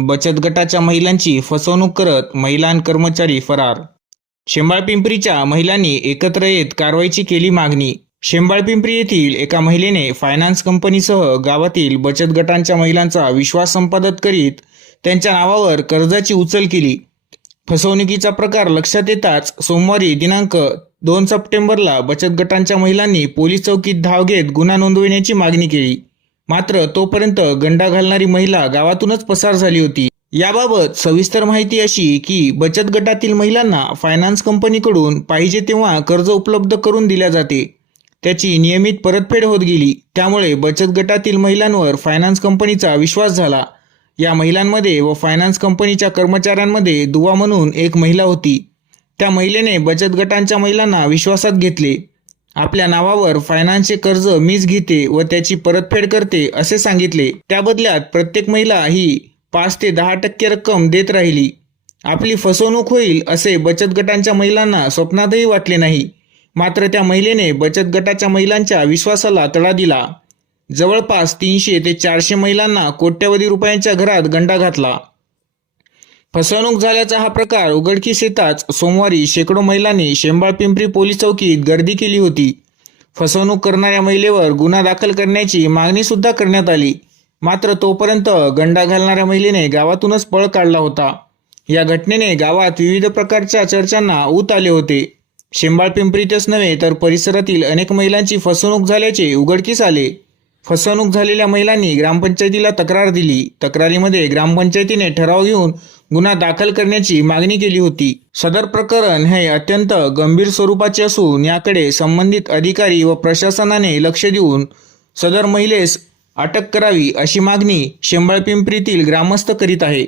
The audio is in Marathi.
बचत गटाच्या महिलांची फसवणूक करत महिला आणि कर्मचारी फरार. शेंबाळपिंपरीच्या महिलांनी एकत्र येत कारवाईची केली मागणी. शेंबाळपिंपरी येथील एका महिलेने फायनान्स कंपनीसह गावातील बचत गटांच्या महिलांचा विश्वास संपादित करीत त्यांच्या नावावर कर्जाची उचल केली. फसवणुकीचा प्रकार लक्षात येताच सोमवारी दिनांक दोन सप्टेंबरला बचत गटांच्या महिलांनी पोलीस चौकीत धाव घेत गुन्हा नोंदविण्याची मागणी केली. मात्र तोपर्यंत गंडा घालणारी महिला गावातूनच पसार झाली होती. याबाबत सविस्तर माहिती अशी की बचत गटातील महिलांना फायनान्स कंपनीकडून पाहिजे तेव्हा कर्ज उपलब्ध करून दिल्या जाते. त्याची नियमित परतफेड होत गेली. त्यामुळे बचत गटातील महिलांवर फायनान्स कंपनीचा विश्वास झाला. या महिलांमध्ये व फायनान्स कंपनीच्या कर्मचाऱ्यांमध्ये दुवा म्हणून एक महिला होती. त्या महिलेने बचत गटांच्या महिलांना विश्वासात घेतले. आपल्या नावावर फायनान्सचे कर्ज मीच घेते व त्याची परतफेड करते असे सांगितले. त्या बदल्यात प्रत्येक महिला ही पाच ते दहा टक्के रक्कम देत राहिली. आपली फसवणूक होईल असे बचत गटांच्या महिलांना स्वप्नातही वाटले नाही. मात्र त्या महिलेने बचत गटाच्या महिलांच्या विश्वासाला तडा दिला. जवळपास तीनशे ते चारशे महिलांना कोट्यवधी रुपयांच्या घरात गंडा घातला. फसवणूक झाल्याचा हा प्रकार उघडकीस येताच सोमवारी शेकडो महिलांनी शेंबाळ पिंपरी पोलीस चौकीत गर्दी केली होती. फसवणूक करणाऱ्या महिलेवर गुन्हा दाखल करण्याची मागणी सुद्धा करण्यात आली. मात्र तोपर्यंत गंडा घालणाऱ्या महिलेने गावातूनच पळ काढला होता. या घटनेने गावात विविध प्रकारच्या चर्चांना ऊत आले होते. शेंबाळ पिंपरीतच नव्हे तर परिसरातील अनेक महिलांची फसवणूक झाल्याचे उघडकीस आले. फसवणूक झालेल्या महिलांनी ग्रामपंचायतीला तक्रार दिली. तक्रारीमध्ये ग्रामपंचायतीने ठराव घेऊन गुन्हा दाखल करण्याची मागणी केली होती. सदर प्रकरण हे अत्यंत गंभीर स्वरूपाचे असून याकडे संबंधित अधिकारी व प्रशासनाने लक्ष देऊन सदर महिलेस अटक करावी अशी मागणी शेंबळपिंपरीतील ग्रामस्थ करीत आहे.